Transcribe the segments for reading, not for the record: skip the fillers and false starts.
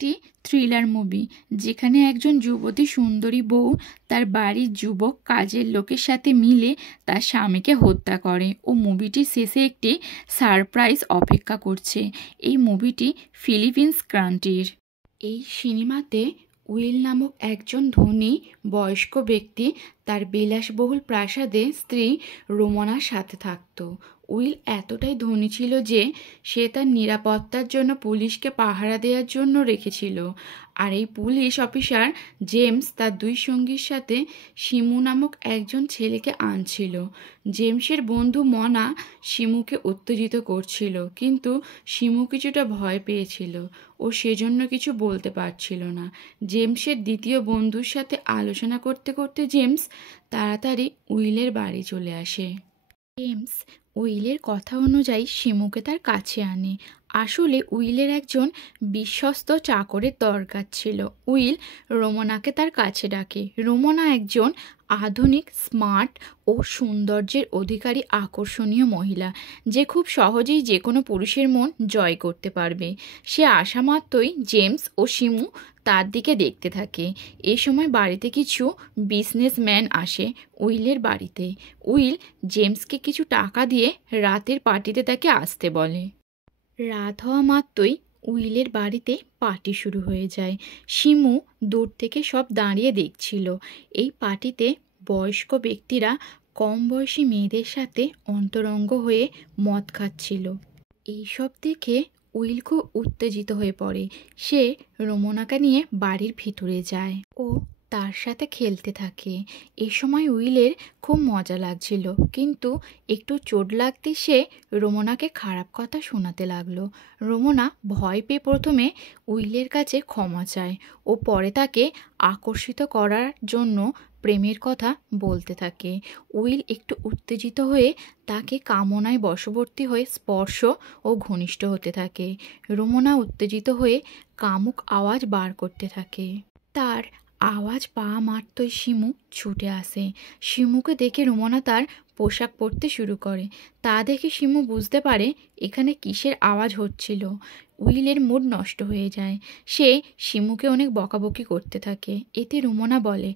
একটি thriller movie, যেখানে একজন যুবতী সুন্দরী বউ তার বাড়ির যুবক কাজের লোকের সাথে মিলে তার স্বামীকে হত্যা করে ও মুভিটির শেষে একটি সারপ্রাইজ অপেক্ষা করছে। এই মুভিটি ফিলিপিন্স কান্ট্রির। এই সিনেমাতে উইল নামক একজন ধনী বয়স্ক ব্যক্তি তার বিলাসবহুল প্রাসাদে স্ত্রী রোমনার সাথে থাকত। উইল এতটাই ধনী ছিল যে সে তার নিরাপত্তার জন্য পুলিশকে পাহারা দেওয়ার জন্য রেখেছিল। আর এই পুলিশ অফিসার জেমস তার দুই সঙ্গীর সাথে শিমু নামক একজন ছেলেকে আনছিল। জেমসের বন্ধু মনা শিমুকে উত্তেজিত করছিল, কিন্তু শিমু কিছুটা ভয় পেয়েছিল ও সেজন্য কিছু বলতে পারছিল না। জেমসের দ্বিতীয় বন্ধুর সাথে আলোচনা করতে করতে জেমস তাড়াতাড়ি উইলের বাড়ি চলে আসে। জেমস উইলের কথা অনুযায়ী শিমুকে তার কাছে আনে। আসলে উইলের একজন বিশ্বস্ত চাকরের দরকার ছিল। উইল রোমনাকে তার কাছে ডাকে। রোমনা একজন আধুনিক, স্মার্ট ও সৌন্দর্যের অধিকারী আকর্ষণীয় মহিলা, যে খুব সহজেই যে কোনো পুরুষের মন জয় করতে পারবে। সে আসা মাত্রই জেমস ও শিমু তার দিকে দেখতে থাকে। এ সময় বাড়িতে কিছু বিজনেসম্যান আসে উইলের বাড়িতে। উইল জেমসকে কিছু টাকা দিয়ে রাতের পার্টিতে তাকে আসতে বলে। রাত হওয়া মাত্রই উইলের বাড়িতে পার্টি শুরু হয়ে যায়। শিমু দূর থেকে সব দাঁড়িয়ে দেখছিল। এই পার্টিতে বয়স্ক ব্যক্তিরা কম বয়সী মেয়েদের সাথে অন্তরঙ্গ হয়ে মদ খাচ্ছিল। এইসব দেখে উইল খুব উত্তেজিত হয়ে পড়ে। সে রোমনাকে নিয়ে বাড়ির ভিতরে যায় ও তার সাথে খেলতে থাকে। এ সময় উইলের খুব মজা লাগছিল, কিন্তু একটু চোট লাগতে সে রোমনাকে খারাপ কথা শোনাতে লাগলো। রোমনা ভয় পেয়ে প্রথমে উইলের কাছে ক্ষমা চায় ও পরে তাকে আকর্ষিত করার জন্য প্রেমের কথা বলতে থাকে। উইল একটু উত্তেজিত হয়ে তাকে কামনায় বশবর্তী হয়ে স্পর্শ ও ঘনিষ্ঠ হতে থাকে। রোমনা উত্তেজিত হয়ে কামুক আওয়াজ বার করতে থাকে। তার আওয়াজ পাওয়া মাত্রই শিমু ছুটে আসে। শিমুকে দেখে রোমনা তার পোশাক পরতে শুরু করে। তা দেখে শিমু বুঝতে পারে এখানে কিসের আওয়াজ হচ্ছিল। উইলের মুড নষ্ট হয়ে যায়। সে শিমুকে অনেক বকাবকি করতে থাকে। এতে রোমনা বলে,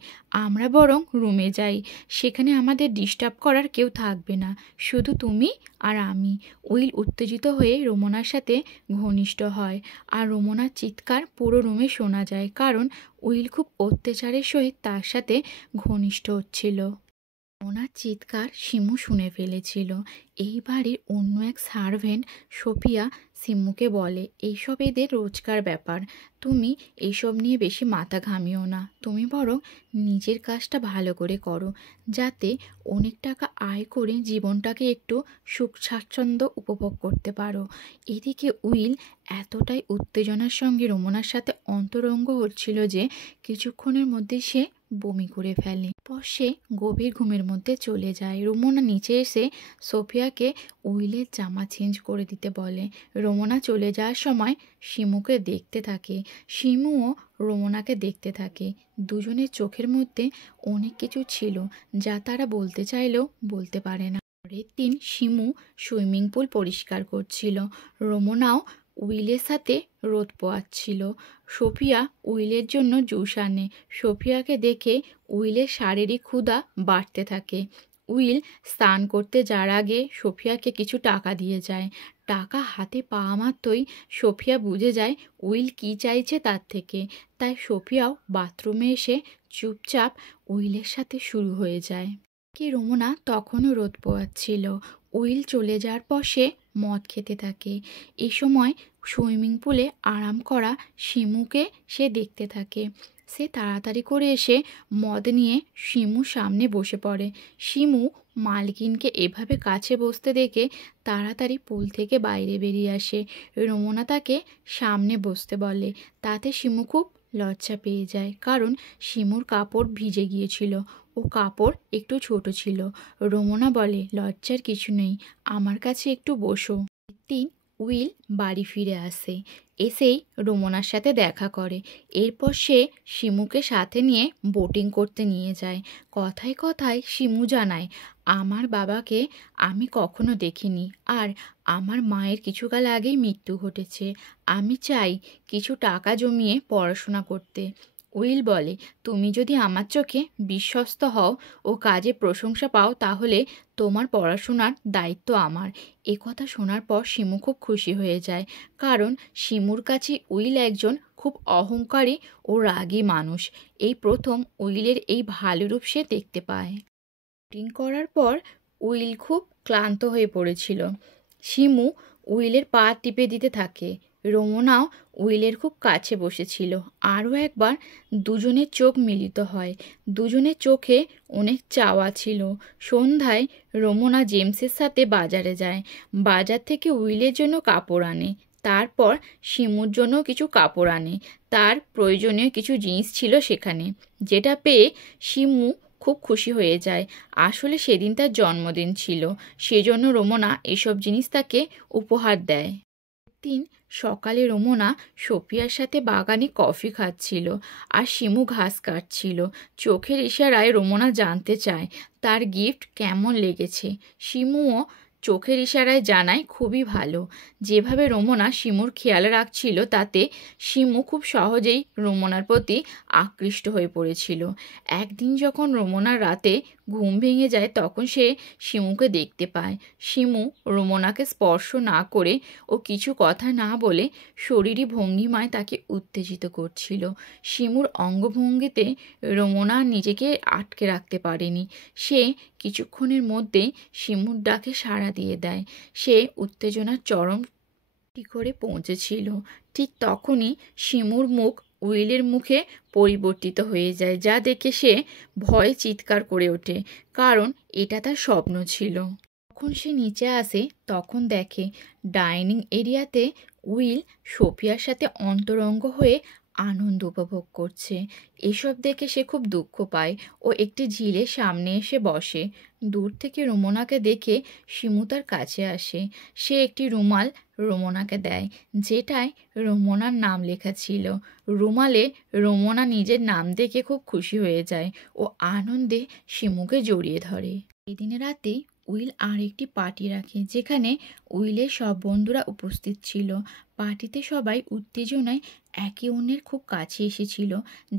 আমরা বরং রুমে যাই, সেখানে আমাদের ডিস্টার্ব করার কেউ থাকবে না, শুধু তুমি আর আমি। উইল উত্তেজিত হয়ে রোমনার সাথে ঘনিষ্ঠ হয়, আর রোমনার চিৎকার পুরো রুমে শোনা যায়, কারণ উইল খুব অত্যাচারের সহিত তার সাথে ঘনিষ্ঠ হচ্ছিল। ওনার চিৎকার শিমু শুনে ফেলেছিল। এই বাড়ির অন্য এক সার্ভেন্ট সোফিয়া শিমুকে বলে, এইসব এদের রোজকার ব্যাপার, তুমি এইসব নিয়ে বেশি মাথা ঘামিও না, তুমি বরং নিজের কাজটা ভালো করে করো, যাতে অনেক টাকা আয় করে জীবনটাকে একটু সুখ স্বাচ্ছন্দ্য উপভোগ করতে পারো। এদিকে উইল এতটাই উত্তেজনার সঙ্গে রোমনার সাথে অন্তরঙ্গ হচ্ছিল যে কিছুক্ষণের মধ্যে সে বমি করে ফেলে। পর সে গভীর ঘুমের মধ্যে চলে যায়। রোমনা নিচে এসে সোফিয়াকে উইলের জামা চেঞ্জ করে দিতে বলে। রোমনা চলে যাওয়ার সময় শিমুকে দেখতে থাকে। শিমুও রোমনাকে দেখতে থাকে। দুজনের চোখের মধ্যে অনেক কিছু ছিল যা তারা বলতে চাইলেও বলতে পারে না। পরের দিন শিমু সুইমিং পুল পরিষ্কার করছিল। রোমনাও উইলের সাথে রোদ পোয়াচ্ছিল। সোফিয়া উইলের জন্য জুস আনে। সোফিয়াকে দেখে উইলের শারীরিক ক্ষুধা বাড়তে থাকে। উইল স্নান করতে যাওয়ার আগে সোফিয়াকে কিছু টাকা দিয়ে যায়। টাকা হাতে পাওয়া মাত্রই সোফিয়া বুঝে যায় উইল কী চাইছে তার থেকে। তাই সোফিয়াও বাথরুমে এসে চুপচাপ উইলের সাথে শুরু হয়ে যায়। কি রোমনা তখনও রোদ পোয়াচ্ছিল। উইল চলে যাওয়ার পর সে মদ খেতে থাকে। এই সময় সুইমিং পুলে আরাম করা শিমুকে সে দেখতে থাকে। সে তাড়াতাড়ি করে এসে মদ নিয়ে শিমুর সামনে বসে পড়ে। শিমু মালকিনকে এভাবে কাছে বসতে দেখে তাড়াতাড়ি পুল থেকে বাইরে বেরিয়ে আসে। রোমনা তাকে সামনে বসতে বলে। তাতে শিমু খুব লজ্জা পেয়ে যায়, কারণ শিমুর কাপড় ভিজে গিয়েছিল ও কাপড় একটু ছোট ছিল। রোমনা বলে, লজ্জার কিছু নেই, আমার কাছে একটু বসো। একদিন উইল বাড়ি ফিরে আসে, এসেই রোমনার সাথে দেখা করে। এরপর সে শিমুকে সাথে নিয়ে বোটিং করতে নিয়ে যায়। কথায় কথায় শিমু জানায়, আমার বাবাকে আমি কখনো দেখিনি, আর আমার মায়ের কিছুকাল আগেই মৃত্যু ঘটেছে। আমি চাই কিছু টাকা জমিয়ে পড়াশোনা করতে। উইল বলে, তুমি যদি আমার চোখে বিশ্বস্ত হও ও কাজে প্রশংসা পাও তাহলে তোমার পড়াশোনার দায়িত্ব আমার। কথা শোনার পর শিমু খুব খুশি হয়ে যায়, কারণ শিমুর কাছে উইল একজন খুব অহংকারী ও রাগী মানুষ। এই প্রথম উইলের এই ভালো রূপ সে দেখতে পায়। শুটিং করার পর উইল খুব ক্লান্ত হয়ে পড়েছিল। শিমু উইলের পা টিপে দিতে থাকে। রোমনাও উইলের খুব কাছে বসেছিল। আরও একবার দুজনের চোখ মিলিত হয়। দুজনের চোখে অনেক চাওয়া ছিল। সন্ধ্যায় রোমনা জেমসের সাথে বাজারে যায়। বাজার থেকে উইলের জন্য কাপড় আনে। তারপর শিমুর জন্য কিছু কাপড় আনে। তার প্রয়োজনীয় কিছু জিনিস ছিল সেখানে, যেটা পেয়ে শিমু খুব খুশি হয়ে যায়। আসলে সেদিন তার জন্মদিন ছিল, সেজন্য রোমনা এসব জিনিস তাকে উপহার দেয়। দিন সকালে রোমনা সোফিয়ার সাথে বাগানে কফি খাচ্ছিল, আর শিমু ঘাস কাটছিল। চোখের ইশারায় রোমনা জানতে চায় তার গিফট কেমন লেগেছে। শিমুও চোখের ইশারায় জানায় খুবই ভালো। যেভাবে রোমনা শিমুর খেয়াল রাখছিল তাতে শিমু খুব সহজেই রোমনার প্রতি আকৃষ্ট হয়ে পড়েছিল। একদিন যখন রোমনার রাতে ঘুম ভেঙে যায় তখন সে শিমুকে দেখতে পায়। শিমু রোমনাকে স্পর্শ না করে ও কিছু কথা না বলে শরীরী ভঙ্গিমায় তাকে উত্তেজিত করছিল। শিমুর অঙ্গভঙ্গিতে রোমনা নিজেকে আটকে রাখতে পারেনি। সে কিছুক্ষণের মধ্যেই শিমুর ডাকে সাড়া দিয়ে দেয়। সে উত্তেজনার চরম করে পৌঁছেছিল। ঠিক তখনই শিমুর মুখ উইলের মুখে পরিবর্তিত হয়ে যায়, যা দেখে সে ভয়ে চিৎকার করে ওঠে, কারণ এটা তার স্বপ্ন ছিল। যখন সে নিচে আসে তখন দেখে ডাইনিং এরিয়াতে উইল সোফিয়ার সাথে অন্তরঙ্গ হয়ে আনন্দ উপভোগ করছে। এসব দেখে সে খুব দুঃখ পায় ও একটি ঝিলের সামনে এসে বসে। দূর থেকে রোমনাকে দেখে শিমু তার কাছে আসে। সে একটি রুমাল রোমনাকে দেয়, যেটায় রোমনার নাম লেখা ছিল। রুমালে রোমনা নিজের নাম দেখে খুব খুশি হয়ে যায় ও আনন্দে শিমুকে জড়িয়ে ধরে। এদিন রাতে উইল আর একটি পার্টি রাখে, যেখানে উইলের সব বন্ধুরা উপস্থিত ছিল। পার্টিতে সবাই উত্তেজনায় একে অন্যের খুব কাছে এসেছিল,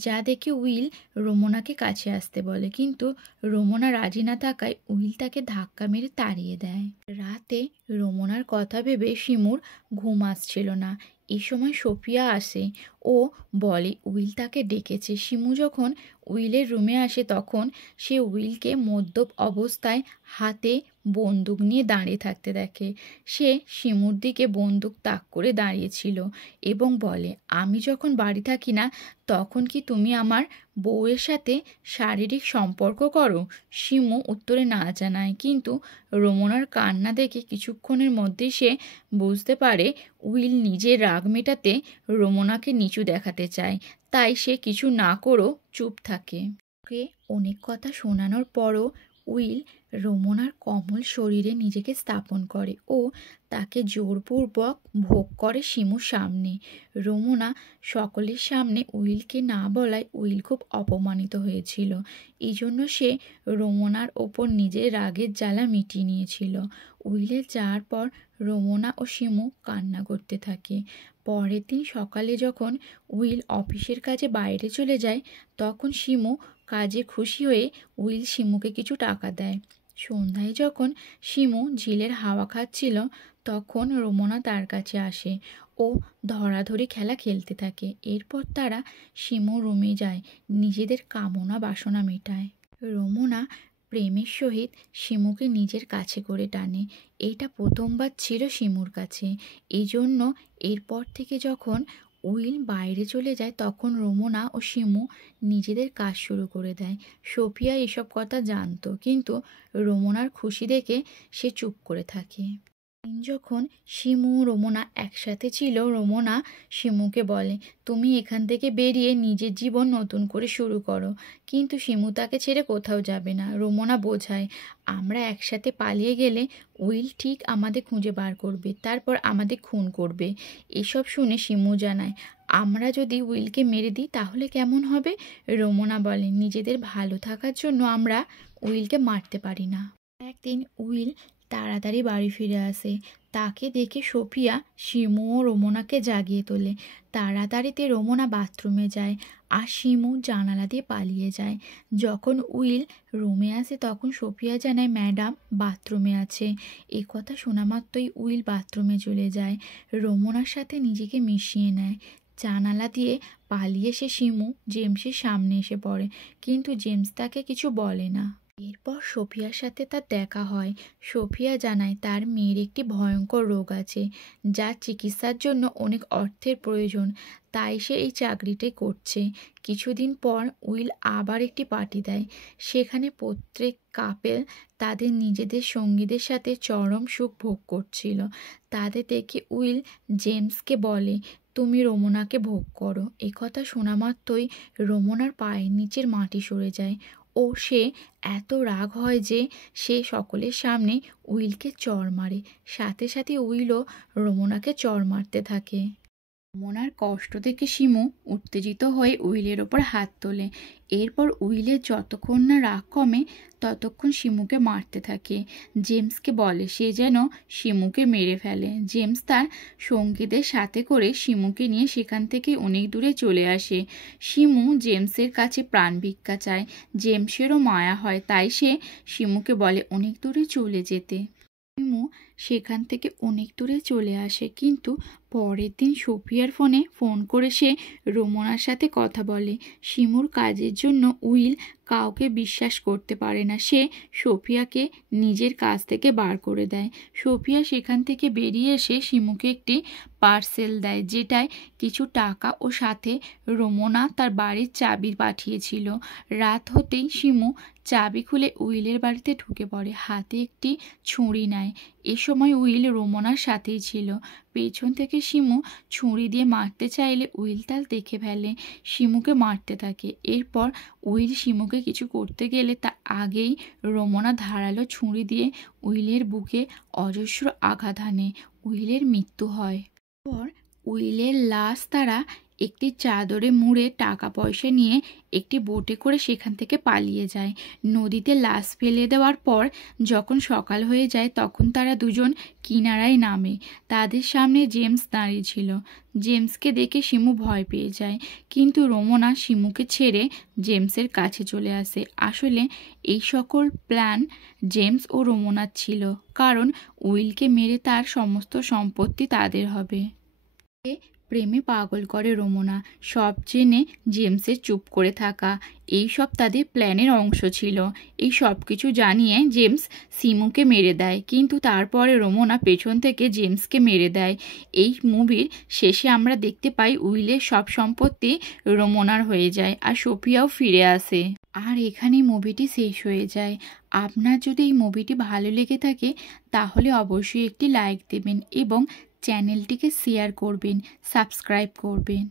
যা দেখে উইল রোমনাকে কাছে আসতে বলে, কিন্তু রোমনা রাজি না থাকায় উইল তাকে ধাক্কা মেরে তাড়িয়ে দেয়। রাতে রোমনার কথা ভেবে শিমুর ঘুম আসছিল না। এই সময় সোফিয়া আসে ও বলে উইল তাকে ডেকেছে। শিমু যখন উইলের রুমে আসে তখন সে উইলকে মদ্যপ অবস্থায় হাতে বন্দুক নিয়ে দাঁড়িয়ে থাকতে দেখে। সে শিমুর দিকে বন্দুক তাক করে দাঁড়িয়েছিল এবং বলে, আমি যখন বাড়ি থাকি না তখন কি তুমি আমার বউয়ের সাথে শারীরিক সম্পর্ক করো? শিমু উত্তরে না জানায়, কিন্তু রোমনার কান্না দেখে কিছুক্ষণের মধ্যেই সে বুঝতে পারে উইল নিজের রাগ মেটাতে রোমনাকে নিচু দেখাতে চায়, তাই সে কিছু না করেও চুপ থাকে। ওকে অনেক কথা শোনানোর পরও উইল রোমনার কোমল শরীরে নিজেকে স্থাপন করে ও তাকে জোরপূর্বক ভোগ করে শিমুর সামনে। রোমনা সকলের সামনে উইলকে না বলায় উইল খুব অপমানিত হয়েছিল। এই জন্য সে রোমনার ওপর নিজের রাগের জ্বালা মিটিয়ে নিয়েছিল। উইলের যাওয়ার পর রোমনা ও শিমু কান্না করতে থাকে। পরের দিন সকালে যখন উইল অফিসের কাজে বাইরে চলে যায় তখন শিমু কাজে খুশি হয়ে উইল শিমুকে কিছু টাকা দেয়। সন্ধ্যায় যখন শিমু ঝিলের হাওয়া খাচ্ছিল তখন রোমনা তার কাছে আসে ও ধরাধরি খেলা খেলতে থাকে। এরপর তারা শিমুর রুমে যায়, নিজেদের কামনা বাসনা মেটায়। রোমনা প্রেমের সহিত শিমুকে নিজের কাছে করে টানে। এটা প্রথমবার ছিল শিমুর কাছে। এই জন্য এরপর থেকে যখন উইল বাইরে চলে যায় তখন রোমনা ও শিমু নিজেদের কাজ শুরু করে দেয়। সোফিয়া এসব কথা জানতো, কিন্তু রোমনার খুশি দেখে সে চুপ করে থাকে। যখন শিমু রোমনা একসাথে ছিল, রোমনা শিমুকে বলে, তুমি এখান থেকে বেরিয়ে নিজের জীবন নতুন করে শুরু করো। কিন্তু শিমু তাকে ছেড়ে কোথাও যাবে না। রোমনা বোঝায়, আমরা একসাথে পালিয়ে গেলে উইল ঠিক আমাদের খুঁজে বার করবে, তারপর আমাদের খুন করবে। এসব শুনে শিমু জানায়, আমরা যদি উইলকে মেরে দিই তাহলে কেমন হবে? রোমনা বলে, নিজেদের ভালো থাকার জন্য আমরা উইলকে মারতে পারি না। একদিন উইল তাড়াতাড়ি বাড়ি ফিরে আসে। তাকে দেখে সোফিয়া শিমু ও রোমনাকে জাগিয়ে তোলে। তাড়াতাড়িতে রোমনা বাথরুমে যায় আর শিমু জানালা দিয়ে পালিয়ে যায়। যখন উইল রুমে আসে তখন সোফিয়া জানায় ম্যাডাম বাথরুমে আছে। এ কথা শোনা মাত্রই উইল বাথরুমে চলে যায়, রোমনার সাথে নিজেকে মিশিয়ে নেয়। জানালা দিয়ে পালিয়ে সে শিমু জেমসের সামনে এসে পড়ে, কিন্তু জেমস তাকে কিছু বলে না। এরপর সোফিয়ার সাথে তার দেখা হয়। সোফিয়া জানায় তার মেয়ের একটি ভয়ঙ্কর রোগ আছে, যার চিকিৎসার জন্য অনেক অর্থের প্রয়োজন, তাই সে এই চাকরিটাই করছে। কিছুদিন পর উইল আবার একটি পার্টি দেয়। সেখানে প্রত্যেক কাপেল তাদের নিজেদের সঙ্গীদের সাথে চরম সুখ ভোগ করছিল। তাদের দেখে উইল জেমসকে বলে, তুমি রোমনাকে ভোগ করো। একথা শোনা মাত্রই রোমনার পায়ের নিচের মাটি সরে যায় ও সে এত রাগ হয় যে সে সকলের সামনে উইলকে চড় মারে। সাথে সাথে উইলও রোমনাকে চড় মারতে থাকে। রোমনার কষ্ট দেখে শিমু উত্তেজিত হয়ে উইলের ওপর হাত তোলে। এরপর উইলের যতক্ষণ না রাগ কমে ততক্ষণ শিমুকে মারতে থাকে। জেমসকে বলে সে যেন শিমুকে মেরে ফেলে। জেমস তার সঙ্গীদের সাথে করে শিমুকে নিয়ে সেখান থেকে অনেক দূরে চলে আসে। শিমু জেমসের কাছে প্রাণ ভিক্ষা চায়। জেমসেরও মায়া হয়, তাই সে শিমুকে বলে অনেক দূরে চলে যেতে। শিমু সেখান থেকে অনেক দূরে চলে আসে, কিন্তু পরের দিন সোফিয়ার ফোনে ফোন করে সে রোমনার সাথে কথা বলে। শিমুর কাজের জন্য উইল কাউকে বিশ্বাস করতে পারে না। সে সোফিয়াকে নিজের কাছ থেকে বার করে দেয়। সোফিয়া সেখান থেকে বেরিয়ে এসে শিমুকে একটি পার্সেল দেয়, যেটায় কিছু টাকা ও সাথে রোমনা তার বাড়ির চাবি পাঠিয়েছিল। রাত হতেই শিমু চাবি খুলে উইলের বাড়িতে ঢুকে পড়ে, হাতে একটি ছুরি নেয়। এ সময় উইল রোমনার সাথেই ছিল। পেছন থেকে শিমু ছুরি দিয়ে মারতে চাইলে উইল তার দেখে ফেলে, শিমুকে মারতে থাকে। এরপর উইল শিমুকে কিছু করতে গেলে তা আগেই রোমনা ধারালো ছুরি দিয়ে উইলের বুকে অজস্র আঘাত হানে। উইলের মৃত্যু হয়। পর উইলের লাশ তারা একটি চাদরে মুড়ে টাকা পয়সা নিয়ে একটি বোটে করে সেখান থেকে পালিয়ে যায়। নদীতে লাশ ফেলে দেওয়ার পর যখন সকাল হয়ে যায় তখন তারা দুজন কিনারায় নামে। তাদের সামনে জেমস দাঁড়িয়ে ছিল। জেমসকে দেখে শিমু ভয় পেয়ে যায়, কিন্তু রোমনা শিমুকে ছেড়ে জেমসের কাছে চলে আসে। আসলে এই সকল প্ল্যান জেমস ও রোমনার ছিল, কারণ উইলকে মেরে তার সমস্ত সম্পত্তি তাদের হবে। প্রেমে পাগল করে রোমনা। সব জেনে জেমসের চুপ করে থাকা, এই সব তাদের প্ল্যানের অংশ ছিল। এই সব কিছু জানিয়ে জেমস শিমুকে মেরে দেয়, কিন্তু তারপরে রোমনা পেছন থেকে জেমসকে মেরে দেয়। এই মুভির শেষে আমরা দেখতে পাই উইলের সব সম্পত্তি রোমনার হয়ে যায় আর সোফিয়াও ফিরে আসে। আর এখানেই মুভিটি শেষ হয়ে যায়। আপনার যদি এই মুভিটি ভালো লেগে থাকে তাহলে অবশ্যই একটি লাইক দেবেন এবং চ্যানেলটিকে শেয়ার করবেন, সাবস্ক্রাইব করবেন।